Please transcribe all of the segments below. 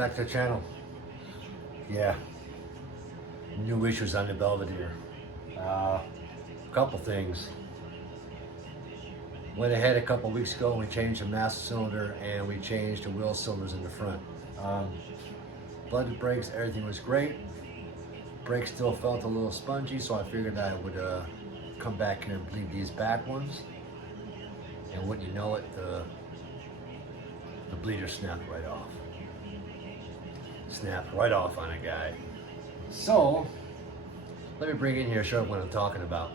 back to the channel. Yeah, new issues on the Belvedere. Couple things. Went ahead a couple weeks ago and we changed the master cylinder and we changed the wheel cylinders in the front. Blooded brakes, everything was great. Brakes still felt a little spongy, so I figured I would come back here and bleed these back ones. And wouldn't you know it, the bleeder snapped right off. Snapped right off on a guy. So, let me bring in here, show you what I'm talking about.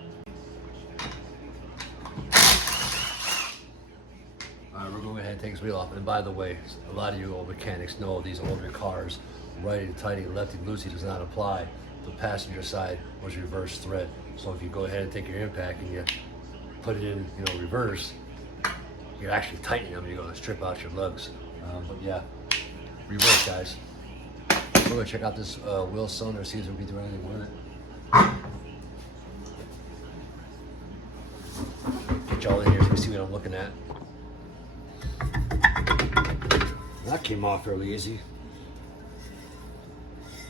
Alright, we're going to go ahead and take this wheel off. And by the way, a lot of you old mechanics know these older cars, righty tighty, lefty loosey does not apply. The passenger side was reverse thread. So if you go ahead and take your impact and you put it in, reverse, you're actually tightening them and you're going to strip out your lugs. But yeah, reverse, guys. We're going to check out this wheel cylinder, see if we can do anything with it. Get y'all in here so you see what I'm looking at. That came off fairly easy.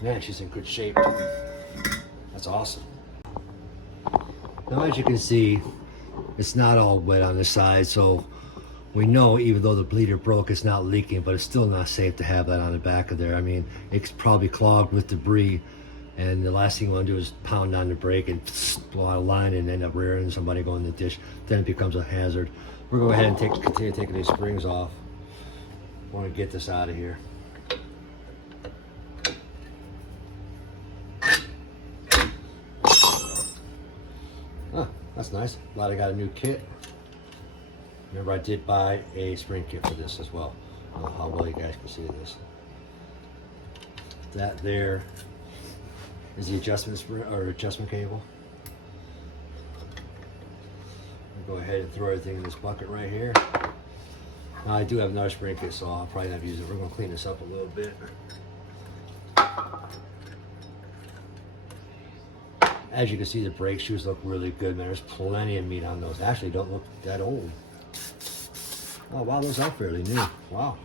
Man, she's in good shape. That's awesome. Now, as you can see, it's not all wet on the side, so we know even though the bleeder broke, it's not leaking, but it's still not safe to have that on the back of there. I mean, it's probably clogged with debris, and the last thing you want to do is pound on the brake and blow out a line and end up rearing somebody going in the ditch. Then it becomes a hazard. We're going to go ahead and continue taking these springs off. I want to get this out of here. Huh, that's nice. Glad I got a new kit. Remember, I did buy a spring kit for this as well. I don't know how well you guys can see this. That there is the adjustment spring or adjustment cable. I'll go ahead and throw everything in this bucket right here. Now, I do have another spring kit, so I'll probably not use it. We're going to clean this up a little bit. As you can see, the brake shoes look really good, man. There's plenty of meat on those. Actually, don't look that old. Oh, wow, those are fairly new. Wow.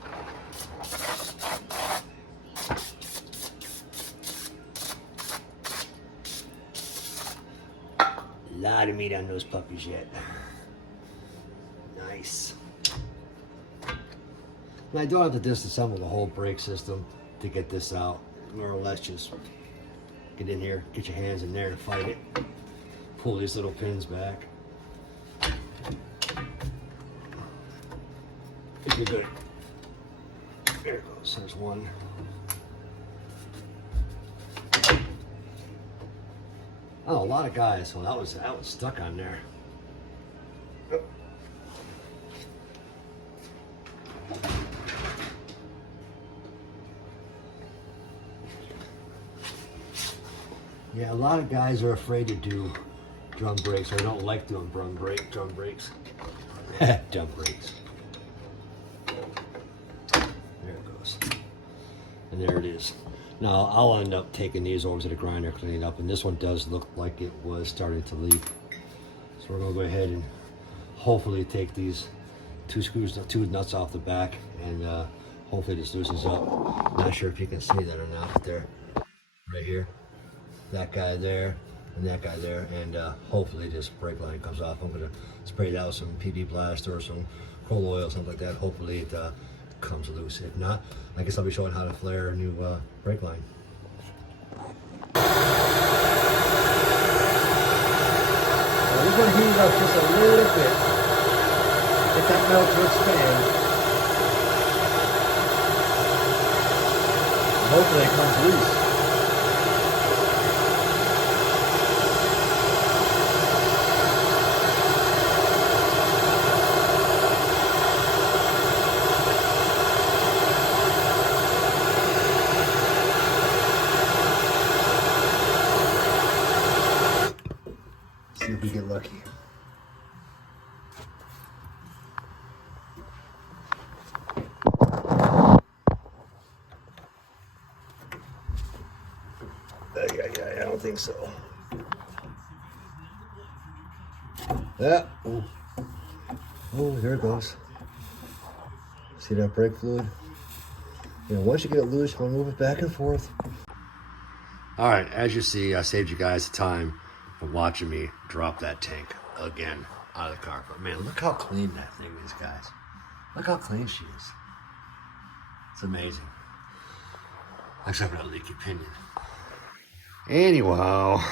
A lot of meat on those puppies yet. Nice. And I don't have to disassemble the whole brake system to get this out. More or less just get in here, get your hands in there and fight it. Pull these little pins back. If you're good. There it goes, there's one. Oh, a lot of guys. Well, that was stuck on there. Yeah, a lot of guys are afraid to do drum brakes or don't like doing drum brakes. Drum brakes. There it goes. And there it is. Now, I'll end up taking these over to the grinder, cleaning up, and this one does look like it was starting to leak. So we're going to go ahead and hopefully take these two nuts off the back, and hopefully this loosens up. Not sure if you can see that or not, but there, right here. That guy there and that guy there, and hopefully this brake line comes off. I'm going to spray it out with some PB Blast or some coal oil, something like that. Hopefully it comes loose. If not, I guess I'll be showing how to flare a new brake line. Now we're going to heat it up just a little bit. Get that metal to expand. Hopefully it comes loose. See if we get lucky. I don't think so. Yeah. Oh, there it goes. See that brake fluid? And once you get it loose, you want to move it back and forth. All right, as you see, I saved you guys the time from watching me drop that tank again out of the car. But man, look how clean that thing is, guys. Look how clean she is. It's amazing. Except for that leaky pinion. Anyhow,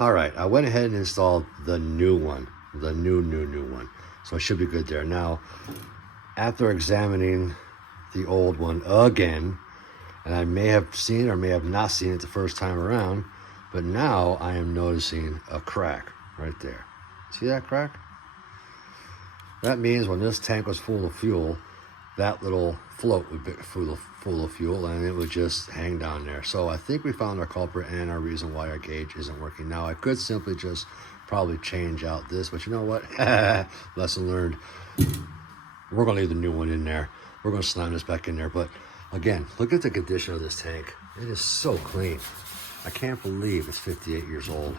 all right, I went ahead and installed the new one, the new one. So it should be good there. Now, after examining the old one again, and I may have seen or may have not seen it the first time around, but now I am noticing a crack right there. See that crack? That means when this tank was full of fuel, that little float would be full of fuel, and it would just hang down there. So I think we found our culprit and our reason why our gauge isn't working. Now I could simply just probably change out this, but you know what? Lesson learned. We're gonna leave the new one in there. We're gonna slam this back in there. But again, look at the condition of this tank. It is so clean. I can't believe it's 58 years old.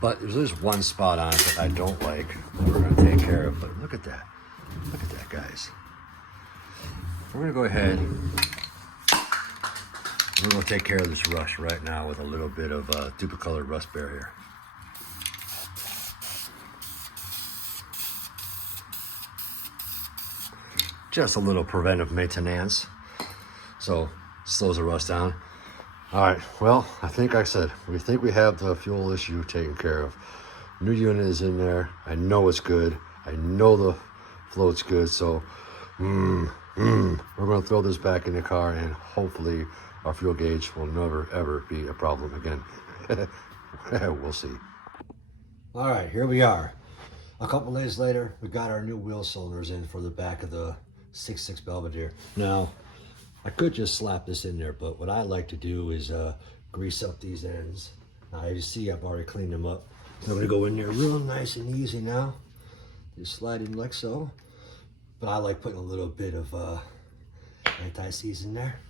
But there's one spot on it that I don't like that we're gonna take care of. But look at that. Look at that, guys. We're gonna go ahead. We're gonna take care of this rust right now with a little bit of duplicolored rust barrier. Just a little preventive maintenance, so slows the rust down. All right, well, I think I said, we think we have the fuel issue taken care of. New unit is in there. I know it's good. I know the float's good, so we're gonna throw this back in the car, and hopefully our fuel gauge will never, ever be a problem again. We'll see. All right, here we are. A couple days later, we got our new wheel cylinders in for the back of the 6.6 Belvedere. Now, I could just slap this in there, but what I like to do is grease up these ends. Now, as you see, I've already cleaned them up. I'm gonna go in there real nice and easy now. Just slide in like so. But I like putting a little bit of anti-seize in there.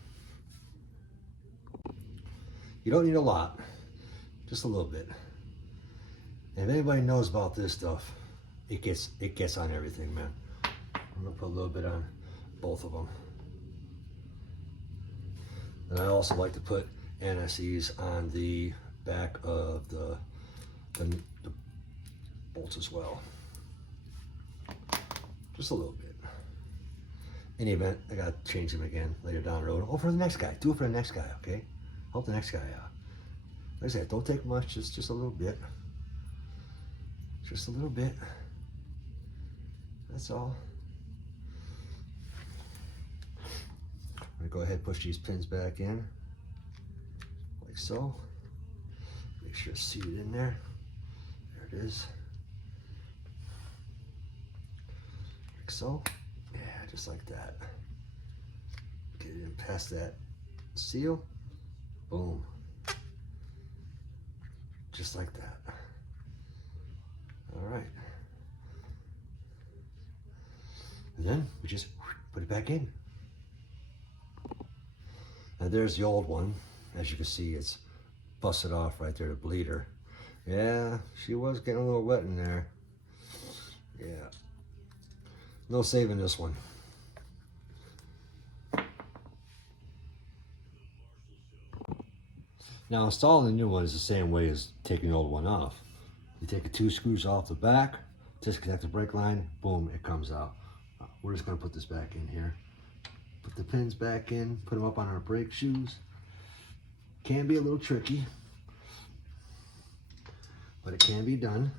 You don't need a lot, just a little bit. And if anybody knows about this stuff, it gets on everything, man. I'm gonna put a little bit on both of them. And I also like to put anti-seize on the back of the bolts as well. Just a little bit. In any event, I gotta change them again later down the road. Oh, for the next guy. Do it for the next guy, okay? Help the next guy out. Like I said, don't take much, just a little bit. Just a little bit. That's all. I'm gonna go ahead and push these pins back in, like so. Make sure it's seated in there. There it is. Like so. Yeah, just like that. Get it in past that seal. Boom. Just like that. All right. And then we just put it back in. Now there's the old one. As you can see, it's busted off right there, the bleeder. Yeah, she was getting a little wet in there. Yeah. No saving this one. Now installing the new one is the same way as taking the old one off. You take the 2 screws off the back, disconnect the brake line, boom, it comes out. We're just gonna put this back in here. Put the pins back in, put them up on our brake shoes. Can be a little tricky, but it can be done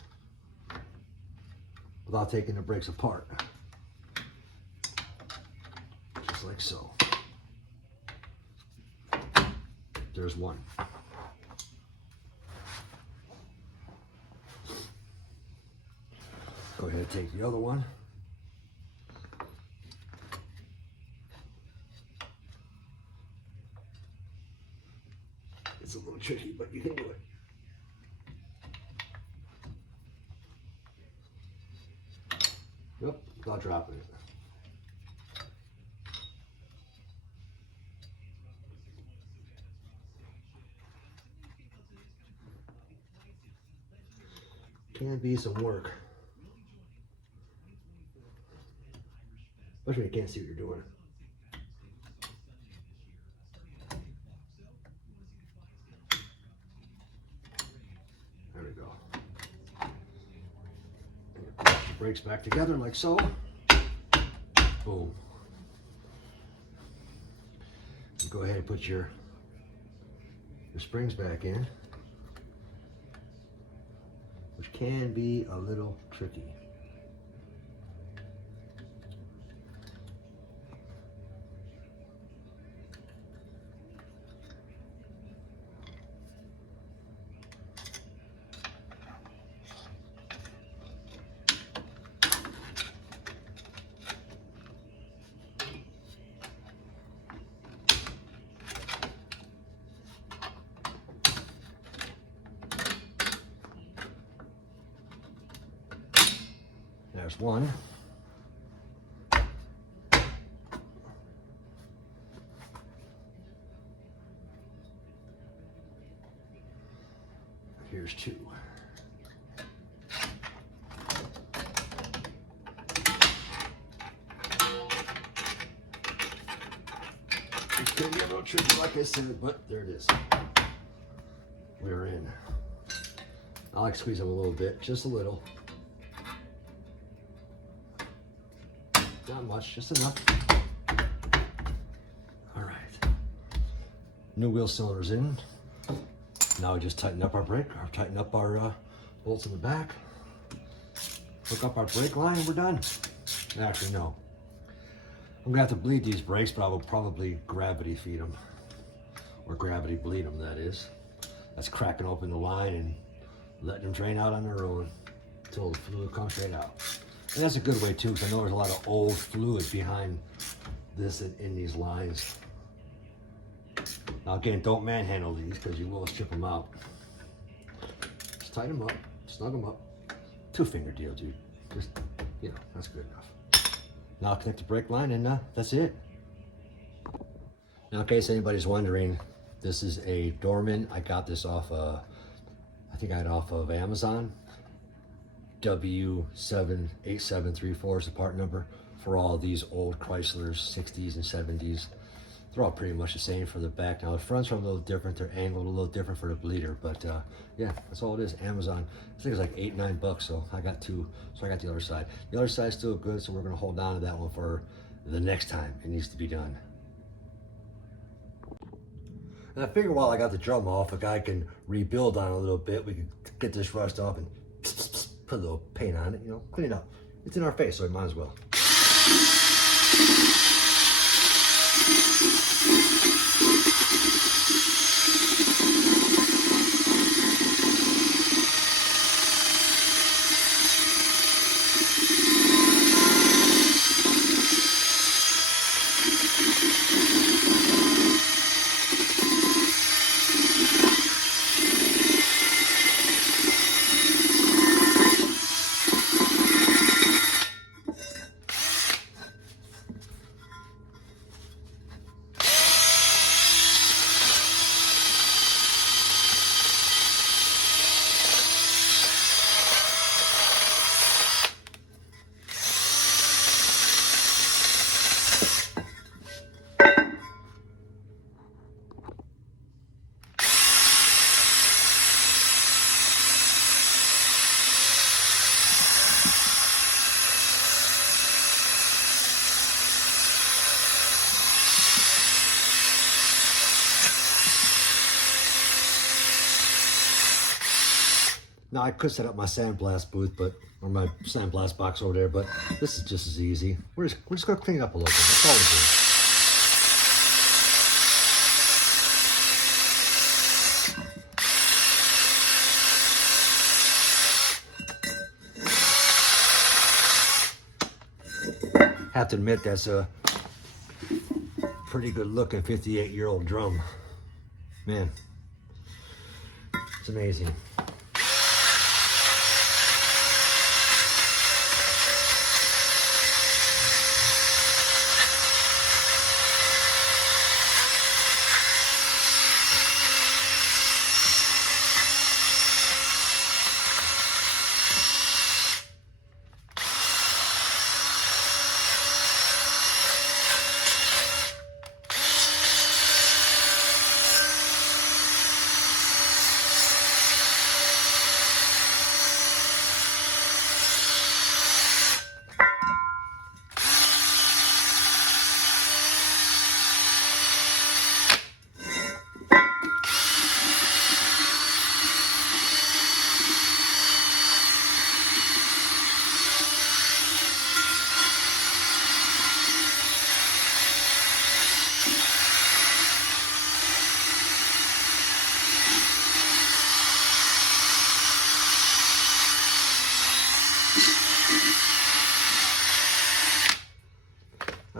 without taking the brakes apart. Just like so. There's one. Go ahead and take the other one. It's a little tricky, but you can do it. Yep, without dropping it. Can be some work. Especially when you can't see what you're doing. brakes back together like so. Boom. Go ahead and put your springs back in, which can be a little tricky. There's one. Here's two. It's gonna be a little tricky, like I said, but there it is. We're in. I like to squeeze them a little bit, just a little. Not much, just enough. All right. New wheel cylinders in. Now we just tighten up our brake, or tighten up our bolts in the back. Hook up our brake line and we're done. Actually, no. I'm gonna have to bleed these brakes, but I will probably gravity feed them. Or gravity bleed them, that is. That's cracking open the line and letting them drain out on their own until the fluid comes straight out. And that's a good way too, because I know there's a lot of old fluid behind this in these lines. Now again, don't manhandle these because you will strip them out. Just tighten them up, snug them up. 2-finger deal, dude. Just, you know, that's good enough. Now I'll connect the brake line and that's it. Now in case anybody's wondering, this is a Dorman. I got this off, I think I got it off of Amazon. W78734 is the part number for all these old Chryslers, 60s and 70s. They're all pretty much the same for the back. Now the fronts are a little different, they're angled a little different for the bleeder, but yeah, that's all it is. Amazon, I think it's like $8-9, so I got two, so I got the other side. The other side's still good, so we're gonna hold on to that one for the next time it needs to be done. And I figure while I got the drum off, a guy can rebuild on it a little bit. We can get this rust off and put a little paint on it, you know, clean it up. It's in our face, so we might as well. Now I could set up my sandblast booth, or my sandblast box over there, but this is just as easy. We're just gonna clean it up a little bit. That's all we do. Have to admit, that's a pretty good looking 58-year-old drum. Man, it's amazing.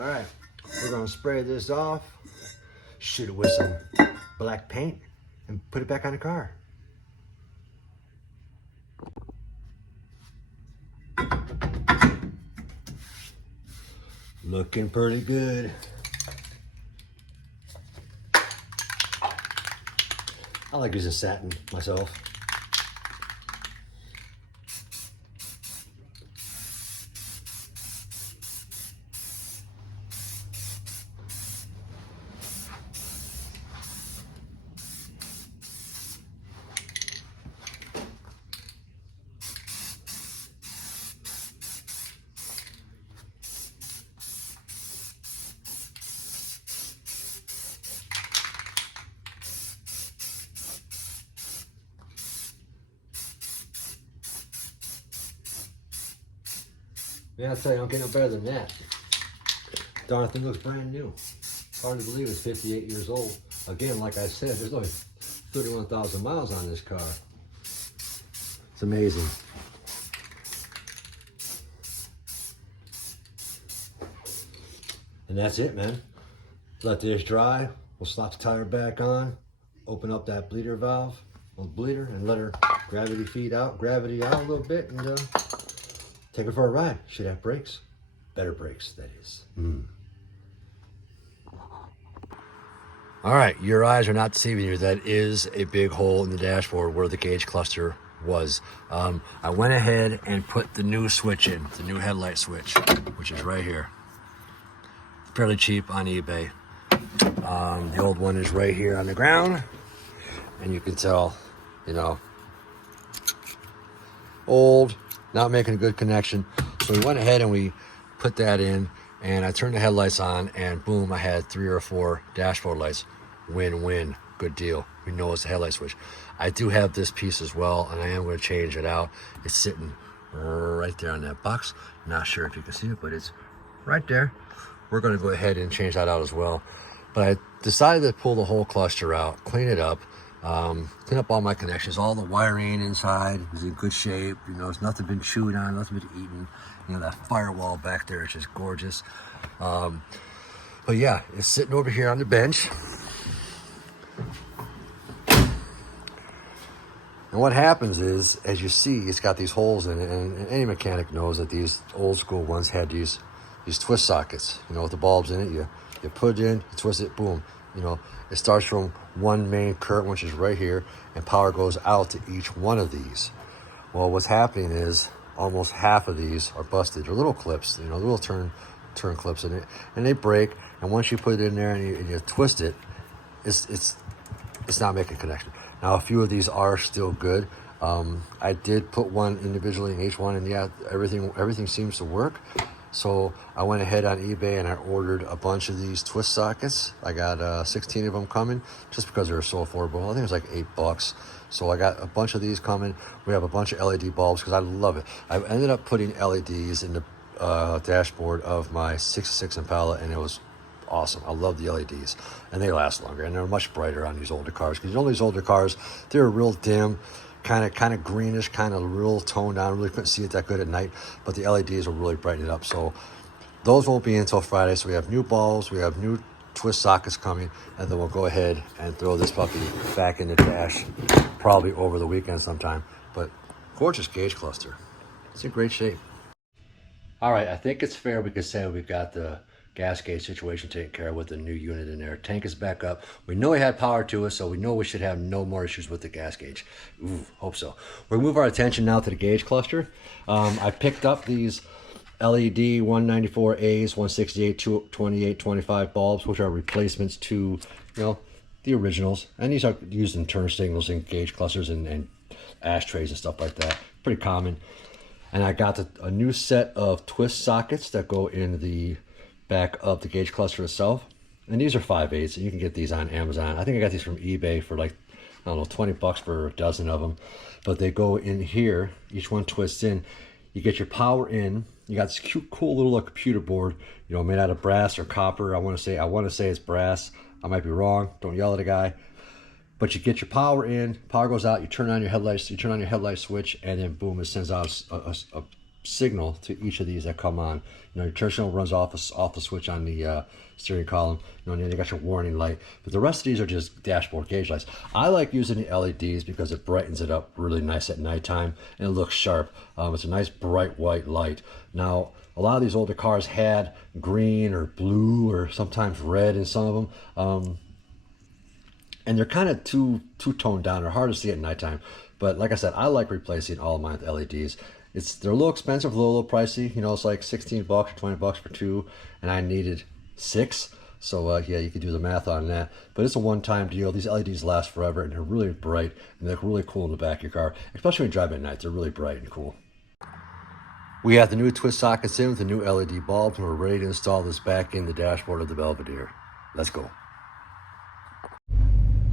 right, we're gonna spray this off, shoot it with some black paint, and put it back on the car. Looking pretty good. I like using satin myself. Yeah, I'll tell you, I don't get no better than that. Darn thing looks brand new. Hard to believe it's 58 years old. Again, like I said, there's only 31,000 miles on this car. It's amazing. And that's it, man. Let this dry. We'll slap the tire back on, open up that bleeder valve, and let her gravity out a little bit, and take it for a ride. Should have brakes. Better brakes, that is. All right, your eyes are not deceiving you. That is a big hole in the dashboard where the gauge cluster was. I went ahead and put the new switch in, the new headlight switch, which is right here. Fairly cheap on eBay. The old one is right here on the ground, and you can tell, you know, old, not making a good connection. So we went ahead and we put that in, and I turned the headlights on, and boom, I had 3 or 4 dashboard lights. Win-win, good deal. We know it's a headlight switch. I do have this piece as well, and I am going to change it out. It's sitting right there on that box. Not sure if you can see it, but it's right there. We're going to go ahead and change that out as well. But I decided to pull the whole cluster out, clean it up, clean up all my connections. All the wiring inside is in good shape. You know, it's nothing been chewed on, nothing been eaten. You know, that firewall back there is just gorgeous. But yeah, it's sitting over here on the bench. And what happens is, as you see, it's got these holes in it, and any mechanic knows that these old school ones had these twist sockets, you know, with the bulbs in it. You put it in, you twist it, boom. You know, it starts from one main current, which is right here, and power goes out to each one of these. Well, what's happening is almost half of these are busted. They're little clips, you know, little turn clips in it, and they break. And once you put it in there and you twist it, it's not making a connection. Now, a few of these are still good. I did put one individually in each one, and yeah, everything seems to work. So I went ahead on eBay and I ordered a bunch of these twist sockets. I got 16 of them coming just because they're so affordable. I think it was like $8. So I got a bunch of these coming. We have a bunch of LED bulbs because I love it. I ended up putting LEDs in the dashboard of my 66 Impala, and it was awesome. I love the LEDs, and they last longer, and they're much brighter on these older cars, because you know these older cars, they're real dim, kind of greenish, kind of real toned down. Really couldn't see it that good at night, but the LEDs will really brighten it up. So those won't be in until Friday. So we have new bulbs, we have new twist sockets coming, and then we'll go ahead and throw this puppy back in the dash probably over the weekend sometime. But gorgeous gauge cluster. It's in great shape. All right, I think it's fair we could say we've got the gas gauge situation taken care of with the new unit in there. Tank is back up. We know we had power to us, so we know we should have no more issues with the gas gauge. Ooh, hope so. We'll move our attention now to the gauge cluster. I picked up these LED 194As, 168, 28, 25 bulbs, which are replacements to, you know, the originals. And these are used in turn signals and gauge clusters and ashtrays and stuff like that. Pretty common. And I got a new set of twist sockets that go in the back of the gauge cluster itself. And these are 5/8, and you can get these on Amazon. I think I got these from eBay for like, I don't know, 20 bucks for a dozen of them. But they go in here, each one twists in. You get your power in. You got this cute, cool little computer board, you know, made out of brass or copper. I want to say it's brass. I might be wrong. Don't yell at a guy. But you get your power in, power goes out, you turn on your headlights, you turn on your headlight switch, and then boom, it sends out a signal to each of these that come on. You know, your turn signal runs off the switch on the steering column. You know, and then you got your warning light. But the rest of these are just dashboard gauge lights. I like using the LEDs because it brightens it up really nice at nighttime and it looks sharp. It's a nice bright white light. Now, a lot of these older cars had green or blue or sometimes red in some of them. And they're kind of too toned down. They're hard to see at nighttime. But like I said, I like replacing all of mine with LEDs. They're a little expensive, a little pricey. You know, it's like 16 bucks or 20 bucks for two, and I needed 6. So yeah, you can do the math on that. But it's a one-time deal. These LEDs last forever, and they're really bright, and they look really cool in the back of your car, especially when you drive at night. They're really bright and cool. We have the new twist sockets in with the new LED bulbs, and we're ready to install this back in the dashboard of the Belvedere. Let's go.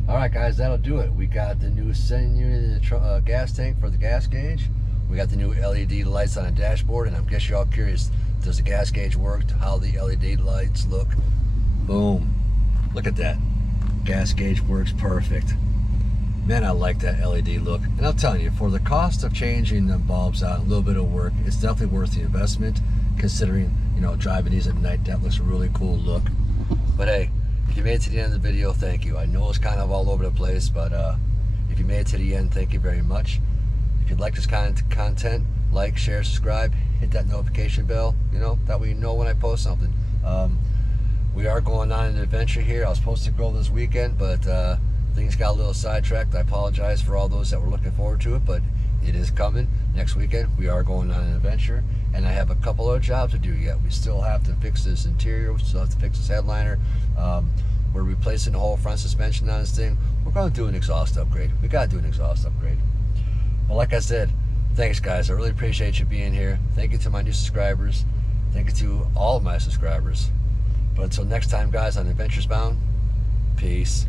All right, guys, that'll do it. We got the new sending unit in the gas tank for the gas gauge. We got the new LED lights on the dashboard, and I guess you're all curious, does the gas gauge work? How the LED lights look? Boom. Look at that. Gas gauge works perfect. Man, I like that LED look. And I'm telling you, for the cost of changing the bulbs out, a little bit of work, it's definitely worth the investment, considering, you know, driving these at night. That looks a really cool look. But hey, if you made it to the end of the video, thank you. I know it's kind of all over the place, but if you made it to the end, thank you very much. If you'd like this kind of content, like, share, subscribe, hit that notification bell, you know, that way you know when I post something. We are going on an adventure here. I was supposed to go this weekend, but things got a little sidetracked. I apologize for all those that were looking forward to it, but it is coming. Next weekend, we are going on an adventure, and I have a couple other jobs to do yet. We still have to fix this interior. We still have to fix this headliner. We're replacing the whole front suspension on this thing. We're going to do an exhaust upgrade. We got to do an exhaust upgrade. But like I said, thanks, guys. I really appreciate you being here. Thank you to my new subscribers. Thank you to all of my subscribers. But until next time, guys, on Adventures Bound, peace.